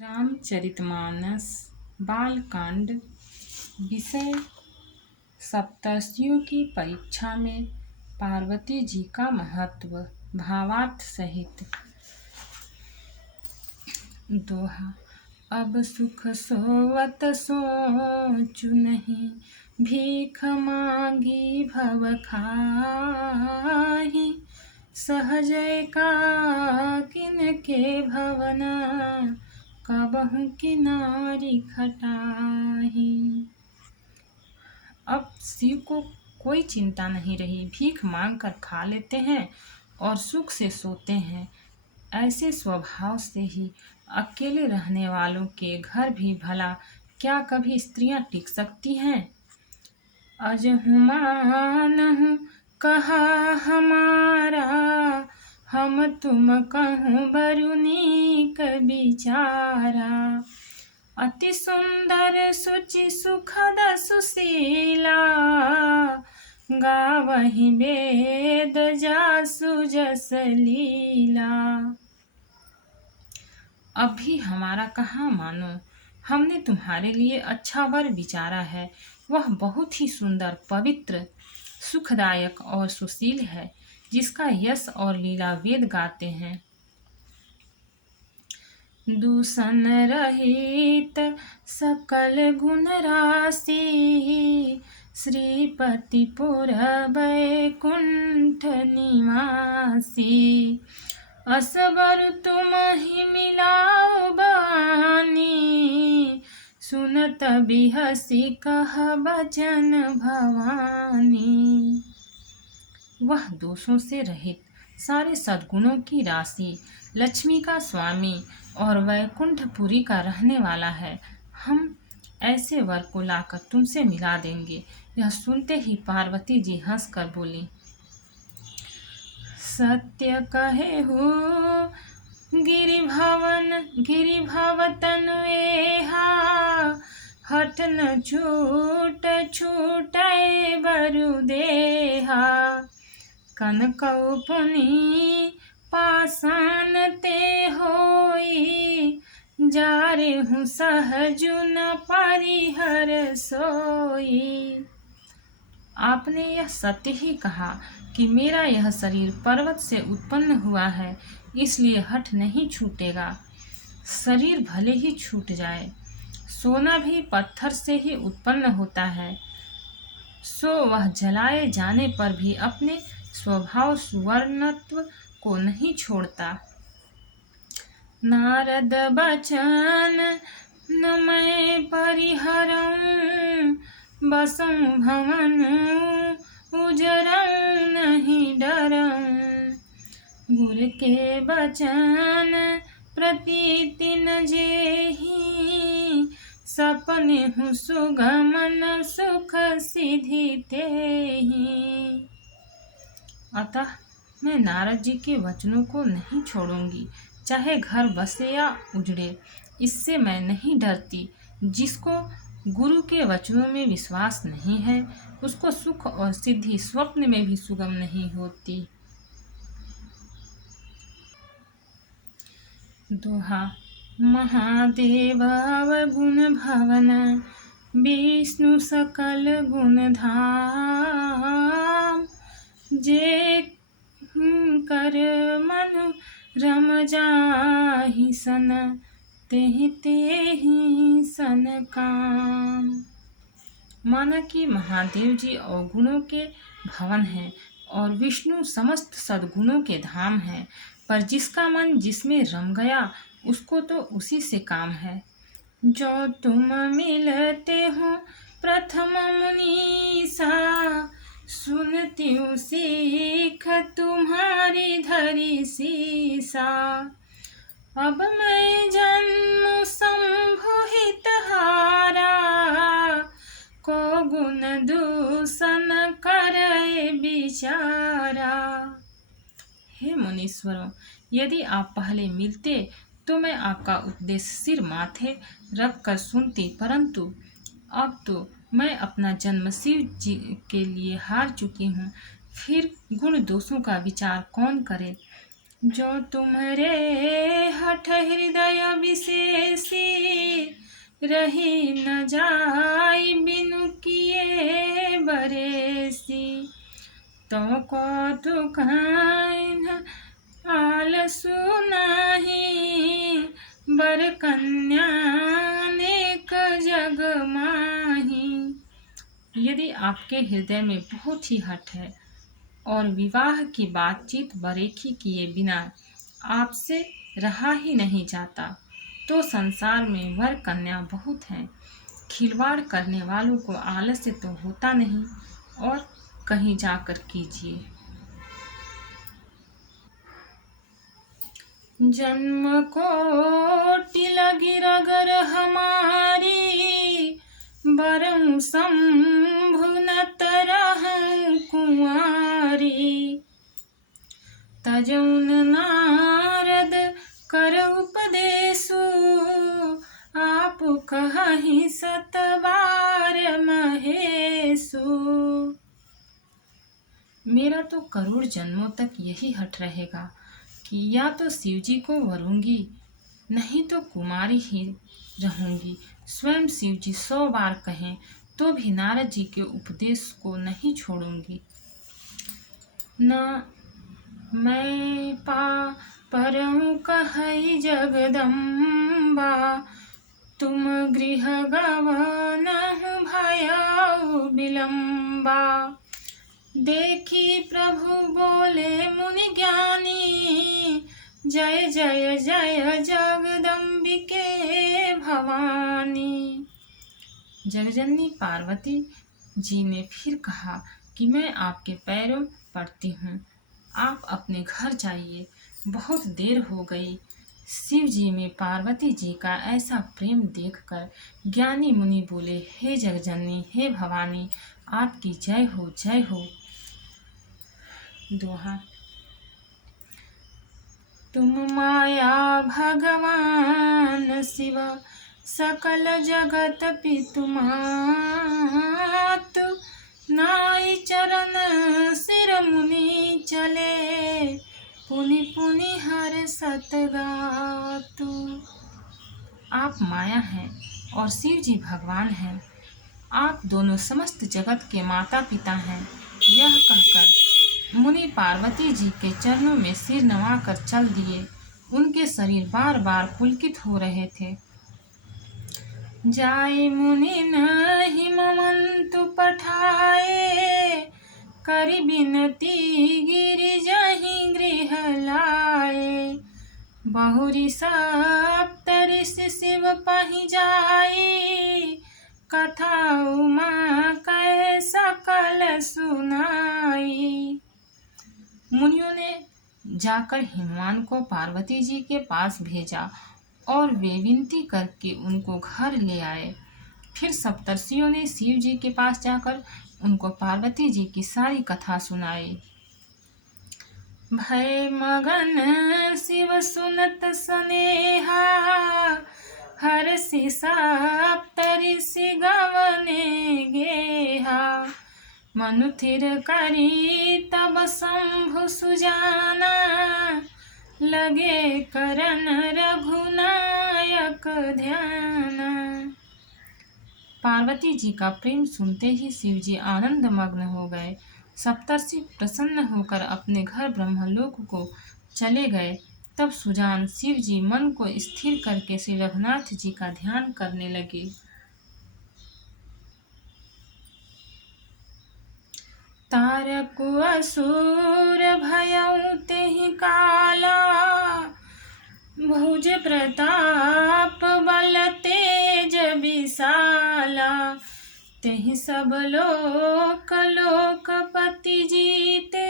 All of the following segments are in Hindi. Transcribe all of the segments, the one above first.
रामचरितमानस बालकांड। विषय सप्तर्षियों की परीक्षा में पार्वती जी का महत्व। भावार्थ सहित। दोहा। अब सुख सोवत सोचु नहीं, भीख मांगी भव खाहि। सहजय का किनके भवन, कबहु किनारी खटाही। अब शिव को कोई चिंता नहीं रही, भीख मांग कर खा लेते हैं और सुख से सोते हैं। ऐसे स्वभाव से ही अकेले रहने वालों के घर भी भला क्या कभी स्त्रियां टिक सकती हैं। अजहु मानहु कहा हमारा, हम तुम कहूँ बरुनीक बिचारा। अति सुंदर सुचि सुखद सुशीला, गावहि वेद जासु जस लीला। अब भी हमारा कहाँ मानो, हमने तुम्हारे लिए अच्छा वर विचारा है। वह बहुत ही सुंदर, पवित्र, सुखदायक और सुशील है, जिसका यश और लीला वेद गाते हैं। दूषण रहित सकल गुण राशि, श्रीपति पुर बैकुंठ निवासी। असबर तुम ही मिलाओ बानी, सुनत बिहसी कह बचन भवानी। वह दोषों से रहित, सारे सद्गुणों की राशि, लक्ष्मी का स्वामी और वैकुंठपुरी का रहने वाला है। हम ऐसे वर को लाकर तुमसे मिला देंगे। यह सुनते ही पार्वती जी हंसकर बोली, सत्य कहे हो गिरि भवतन एहा। हठ न छूटे बरु देहा, कनकौ पुनि पाषाण ते होई। जारे हूँ सहजु न परिहर सोई। आपने यह सत्य ही कहा कि मेरा यह शरीर पर्वत से उत्पन्न हुआ है, इसलिए हठ नहीं छूटेगा। शरीर भले ही छूट जाए, सोना भी पत्थर से ही उत्पन्न होता है, सो वह जलाए जाने पर भी अपने स्वभाव सुवर्णत्व को नहीं छोड़ता। नारद बचन न मैं परिहरऊं, बसऊं भवन उजरऊं नहीं डरऊं। गुर के बचन प्रतीति न जेहि, सपने हूँ सुगमन सुख सिद्धि तेहि। अतः मैं नारद जी के वचनों को नहीं छोड़ूंगी, चाहे घर बसे या उजड़े, इससे मैं नहीं डरती। जिसको गुरु के वचनों में विश्वास नहीं है, उसको सुख और सिद्धि स्वप्न में भी सुगम नहीं होती। दोहा। महादेव अवगुण भवन, विष्णु सकल गुण धाम। जे कर मनु रम जाहि सन, तेहि तेहि सन काम। माना कि महादेव जी अवगुणों के भवन हैं और विष्णु समस्त सद्गुणों के धाम हैं, पर जिसका मन जिसमें रम गया, उसको तो उसी से काम है। जो तुम मिलते हो प्रथम मुनीसा, सुनती हूँ सीख तुम्हारी धरी सीसा। अब मैं जन्म संभुहित हारा, को गुण दूषण करे बिचारा। हे मुनीश्वरों, यदि आप पहले मिलते तो मैं आपका उपदेश सिर माथे रख कर सुनती, परंतु अब तो मैं अपना जन्म शिव जी के लिए हार चुकी हूँ। फिर गुण दोषों का विचार कौन करे। जो तुम्हारे हठ हृदय विशेषी, रही न जाई बिनु किए बरेसी। तो कौतुकाइन आलसु नाही, बर कन्या नेक जग माही। यदि आपके हृदय में बहुत ही हठ है और विवाह की बातचीत बरेखी किए बिना आपसे रहा ही नहीं जाता, तो संसार में वर कन्या बहुत हैं। खिलवाड़ करने वालों को आलस्य तो होता नहीं, और कहीं जाकर कीजिए। जन्म कोटि लगी रगर हमारी, बरं शंभु न तरहं कुंवारी। तजौन नारद कर उपदेशु, आप कहहि सत बार महेशु। मेरा तो करोड़ जन्मों तक यही हट रहेगा कि या तो शिवजी को वरूंगी, नहीं तो कुमारी ही रहूंगी। स्वयं शिवजी 100 बार कहें तो भी नारद जी के उपदेश को नहीं छोड़ूंगी। न मैं पा परऊं कहई जगदम्बा, तुम गृह गवनहु भयउ विलम्बा। देखी प्रभु बोले मुनि ज्ञानी, जय जय जय जगदम्बिके भवानी। जगजननी पार्वती जी ने फिर कहा कि मैं आपके पैरों पड़ती हूँ, आप अपने घर जाइए, बहुत देर हो गई। शिव जी में पार्वती जी का ऐसा प्रेम देखकर ज्ञानी मुनि बोले, हे जगजननी, हे भवानी, आपकी जय हो, जय हो। दोहा। तुम माया भगवान शिव, सकल जगत पितु मातु। नाई चरण सिर मुनि चले, पुनि पुनि हर सत गातु। आप माया हैं और शिव जी भगवान हैं। आप दोनों समस्त जगत के माता पिता हैं। यह कहकर मुनि पार्वती जी के चरणों में सिर नवाकर चल दिए। उनके शरीर बार बार पुलकित हो रहे थे। जाय मुनि नहि ममंतु पठाए, करि बिनती गिरिजहि गृह लाए। बहुरी सप्तऋषि शिव पहि जाई, कथा उमा कै सकल सुनाई। मुनियों ने जाकर हिमवान को पार्वती जी के पास भेजा और वे विनती करके उनको घर ले आए। फिर सप्तर्षियों ने शिव जी के पास जाकर उनको पार्वती जी की सारी कथा सुनाई। भय मगन शिव सुनत सनेहा, हर्षि सप्तऋषि गवने गेहा। मनु थिर करी तब शंभु सुजाना, लगे करन रघुनायक ध्याना। पार्वती जी का प्रेम सुनते ही शिव जी आनंद मग्न हो गए। सप्तर्षि प्रसन्न होकर अपने घर ब्रह्मलोक को चले गए। तब सुजान शिव जी मन को स्थिर करके श्री रघुनाथ जी का ध्यान करने लगे। तारक असुर भयउ तेहि काला, भुज प्रताप बल तेज विशाला। तेहि सब लोक लोकपति जीते,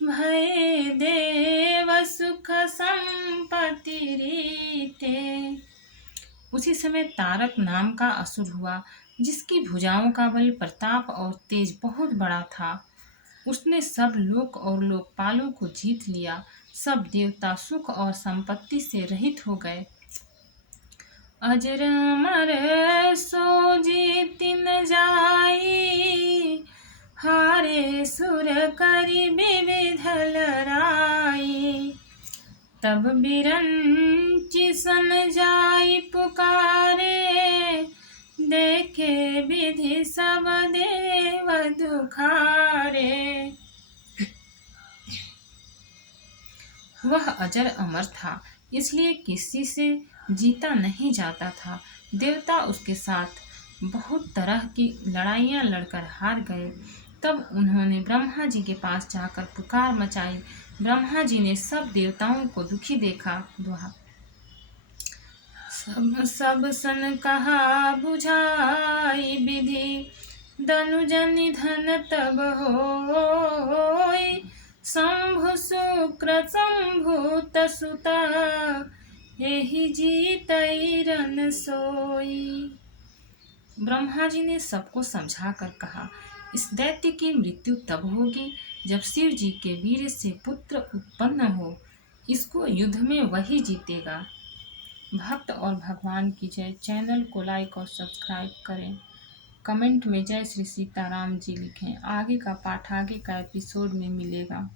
भय देव सुख संपत्ति रीते। उसी समय तारक नाम का असुर हुआ, जिसकी भुजाओं का बल, प्रताप और तेज बहुत बड़ा था। उसने सब लोक और लोकपालों को जीत लिया। सब देवता सुख और संपत्ति से रहित हो गए। अजर अमर सो जीति न जाई, हारे सुर करि विविध लड़ाई। तब बिरंचि सन जाई पुकारे, देखे विधि सब देव दुखारे। वह अजर अमर था, इसलिए किसी से जीता नहीं जाता था। देवता उसके साथ बहुत तरह की लड़ाइयाँ लड़कर हार गए। तब उन्होंने ब्रह्मा जी के पास जाकर पुकार मचाई। ब्रह्मा जी ने सब देवताओं को दुखी देखा। दुआ सब सन कहा बुझाई विधि, दनुज निधन तब होई। शंभु शुक्र संभूत सुता, यही जीतई रन सोई। ब्रह्मा जी ने सबको समझा कर कहा, इस दैत्य की मृत्यु तब होगी जब शिव जी के वीर से पुत्र उत्पन्न हो। इसको युद्ध में वही जीतेगा। भक्त और भगवान की जय। चैनल को लाइक और सब्सक्राइब करें। कमेंट में जय श्री सीताराम जी लिखें। आगे का पाठ आगे का एपिसोड में मिलेगा।